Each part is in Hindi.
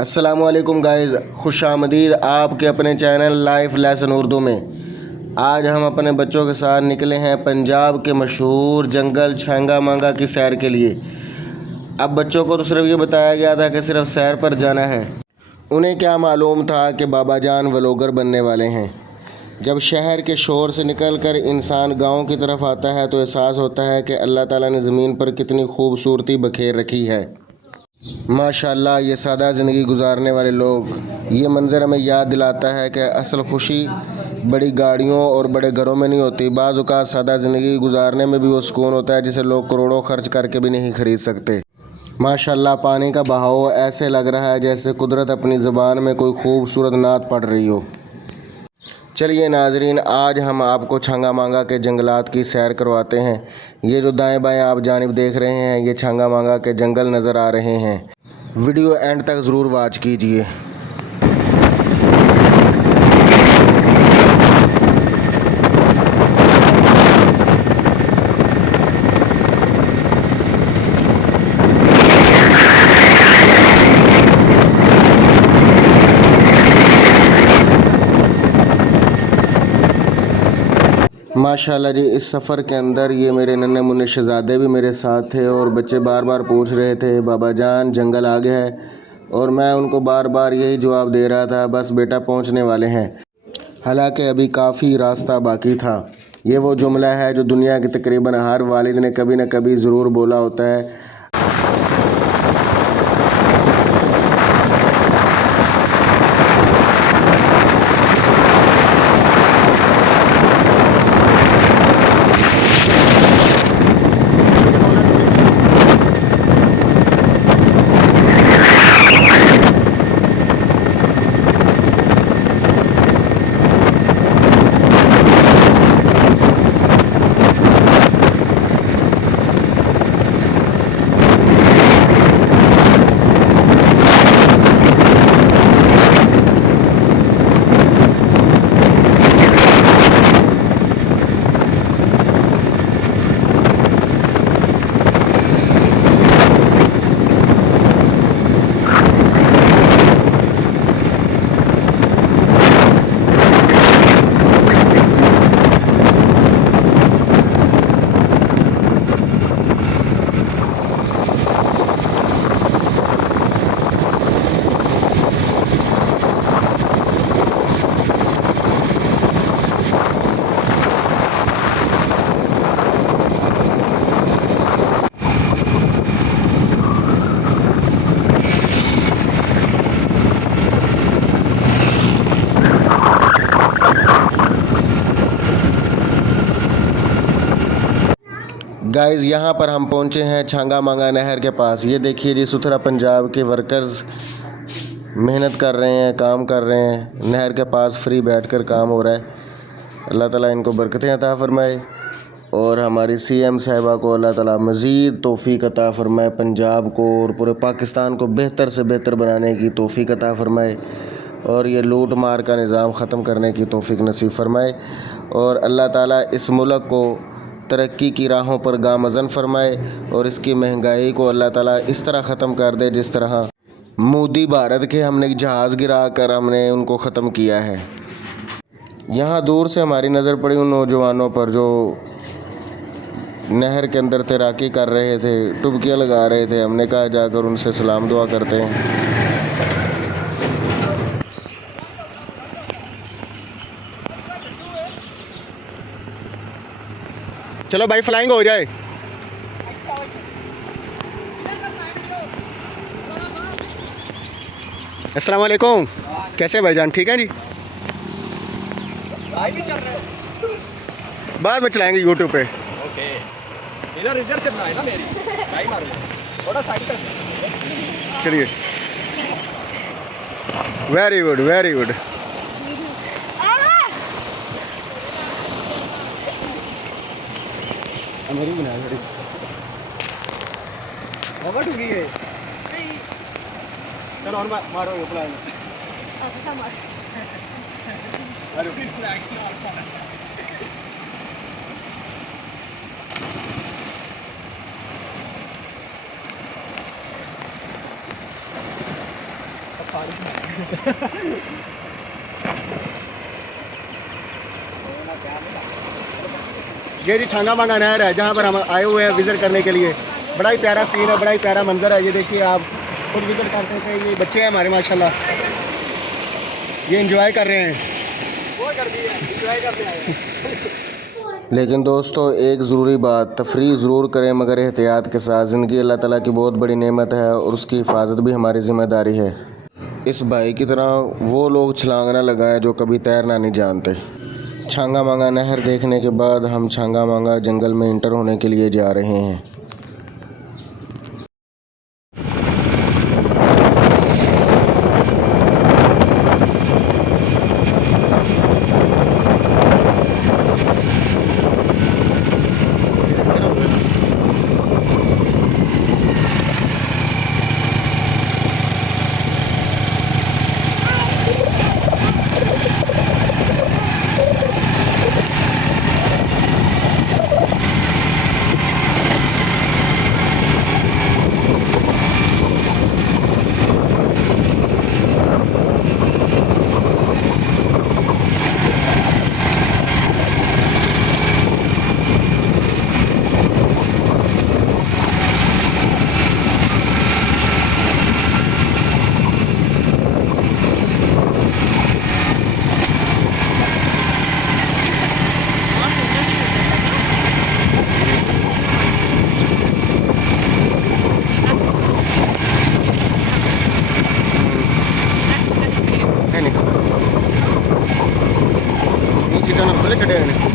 अस्सलामुअलैकुम गाइज़, खुशामदीद आपके अपने चैनल लाइफ लेसन उर्दू में। आज हम अपने बच्चों के साथ निकले हैं पंजाब के मशहूर जंगल छांगा मांगा की सैर के लिए। अब बच्चों को तो सिर्फ ये बताया गया था कि सिर्फ सैर पर जाना है, उन्हें क्या मालूम था कि बाबा जान व्लॉगर बनने वाले हैं। जब शहर के शोर से निकलकर इंसान गांव की तरफ आता है तो एहसास होता है कि अल्लाह ताला ने ज़मीन पर कितनी खूबसूरती बखेर रखी है। माशाल्लाह, ये सादा ज़िंदगी गुजारने वाले लोग, ये मंज़र हमें याद दिलाता है कि असल खुशी बड़ी गाड़ियों और बड़े घरों में नहीं होती। बाज़ औक़ात सादा ज़िंदगी गुजारने में भी वो सुकून होता है जिसे लोग करोड़ों खर्च करके भी नहीं ख़रीद सकते। माशाल्लाह, पानी का बहाव ऐसे लग रहा है जैसे कुदरत अपनी ज़ुबान में कोई खूबसूरत नात पढ़ रही हो। चलिए नाजरीन, आज हम आपको छांगा मांगा के जंगलात की सैर करवाते हैं। ये जो दाएं बाएं आप जानिब देख रहे हैं, ये छांगा मांगा के जंगल नज़र आ रहे हैं। वीडियो एंड तक ज़रूर वॉच कीजिए। माशाल्लाह जी, इस सफ़र के अंदर ये मेरे नन्हे मुन्ने शहज़ादे भी मेरे साथ थे और बच्चे बार बार पूछ रहे थे बाबा जान जंगल आ गया है, और मैं उनको बार बार यही जवाब दे रहा था, बस बेटा पहुंचने वाले हैं। हालांकि अभी काफ़ी रास्ता बाकी था। ये वो जुमला है जो दुनिया के तकरीबन हर वालिद ने कभी न कभी ज़रूर बोला होता है। गाइज़, यहाँ पर हम पहुँचे हैं छांगा मांगा नहर के पास। ये देखिए जी, सुथरा पंजाब के वर्कर्स मेहनत कर रहे हैं, काम कर रहे हैं। नहर के पास फ्री बैठकर काम हो रहा है। अल्लाह ताला इनको बरकतें अता फ़रमाए और हमारी सीएम साहिबा को अल्लाह ताला मज़ीद तौफ़ीक अता फ़रमाए, पंजाब को और पूरे पाकिस्तान को बेहतर से बेहतर बनाने की तौफ़ीक अता फ़रमाए, और ये लूट मार का निज़ाम ख़त्म करने की तौफ़ीक नसीब फ़रमाए, और अल्लाह ताला इस मुल्क को तरक्की की राहों पर गामज़न फ़रमाए, और इसकी महंगाई को अल्लाह ताला इस तरह ख़त्म कर दे जिस तरह मोदी भारत के हमने जहाज़ गिरा कर हमने उनको ख़त्म किया है। यहाँ दूर से हमारी नज़र पड़ी उन नौजवानों पर जो नहर के अंदर तैराकी कर रहे थे, डुबकियाँ लगा रहे थे। हमने कहा जाकर उनसे सलाम दुआ करते हैं। चलो भाई, फ्लाइंग हो जाए। अस्सलाम वालेकुम, कैसे भाईजान? ठीक है जी। बाद में चलाएंगे यूट्यूब पे। ओके, इधर से बनाए ना मेरी टाइम आ रही है, थोड़ा साइड कर। चलिए, वेरी गुड वेरी गुड। हमारी बना थोड़ी हवा टूटी है। चलो और मारो ये प्लान। अच्छा मार। अरे फ्लैग की मार। बारिश में ये जी छांगा मांगा नहर है जहाँ पर हम आए हुए हैं विज़िट करने के लिए। बड़ा ही प्यारा सीन है, बड़ा ही प्यारा मंजर है। ये देखिए आप खुद विज़िट कर सकते हैं। ये बच्चे हैं हमारे माशाल्लाह, ये एंजॉय कर रहे हैं। वो कर दी है, एंजॉय करने आए हैं। लेकिन दोस्तों एक ज़रूरी बात, तफरीह ज़रूर करें मगर एहतियात के साथ। ज़िंदगी अल्लाह ताला की बहुत बड़ी नेमत है और उसकी हिफाजत भी हमारी ज़िम्मेदारी है। इस भाई की तरह वो लोग छलांग ना लगाएं जो कभी तैरना नहीं जानते। छांगा मांगा नहर देखने के बाद हम छांगा मांगा जंगल में इंटर होने के लिए जा रहे हैं। नीचे जाना खुले छड़े हैं।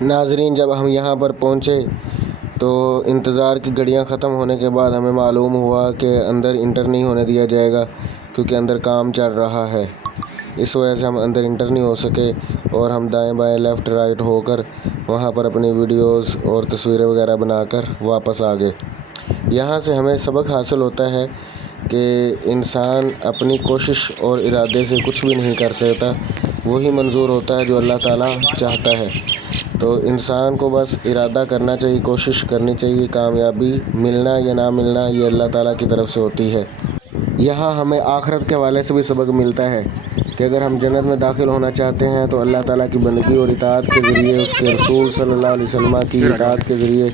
नाजरीन जब हम यहाँ पर पहुँचे तो इंतज़ार की घड़ियाँ ख़त्म होने के बाद हमें मालूम हुआ कि अंदर इंटर नहीं होने दिया जाएगा क्योंकि अंदर काम चल रहा है। इस वजह से हम अंदर इंटर नहीं हो सके और हम दाएं बाएं लेफ़्ट राइट होकर वहाँ पर अपनी वीडियोस और तस्वीरें वगैरह बनाकर वापस आ गए। यहाँ से हमें सबक हासिल होता है कि इंसान अपनी कोशिश और इरादे से कुछ भी नहीं कर सकता, वही मंजूर होता है जो अल्लाह ताला चाहता है। तो इंसान को बस इरादा करना चाहिए, कोशिश करनी चाहिए। कामयाबी मिलना या ना मिलना ये अल्लाह ताला की तरफ से होती है। यहाँ हमें आखिरत के हवाले से भी सबक मिलता है कि अगर हम जन्नत में दाखिल होना चाहते हैं तो अल्लाह ताला की बंदगी और इताअत के ज़रिए, उसके रसूल सल्लल्लाहु अलैहि वसल्लम की इताअत के ज़रिए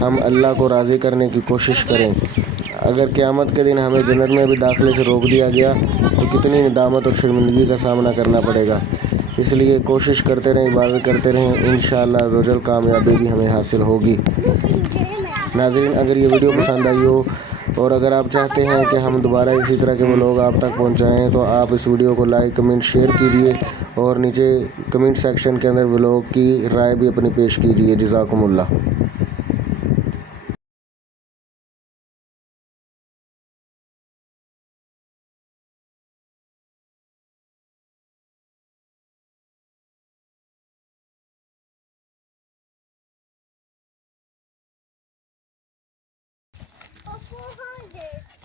हम अल्लाह को राज़ी करने की कोशिश करें। अगर क़यामत के दिन हमें जन्नत में भी दाखिले से रोक दिया गया तो कितनी नदामत और शर्मिंदगी का सामना करना पड़ेगा। इसलिए कोशिश करते रहें, इबादत करते रहें, इंशाअल्लाह अज़्ज़-व-जल कामयाबी भी हमें हासिल होगी। नाज़रीन अगर ये वीडियो पसंद आई हो और अगर आप चाहते हैं कि हम दोबारा इसी तरह के व्लॉग आप तक पहुंचाएं तो आप इस वीडियो को लाइक कमेंट शेयर कीजिए और नीचे कमेंट सेक्शन के अंदर व्लॉग की राय भी अपनी पेश कीजिए। जज़ाकुमुल्लाह। 400.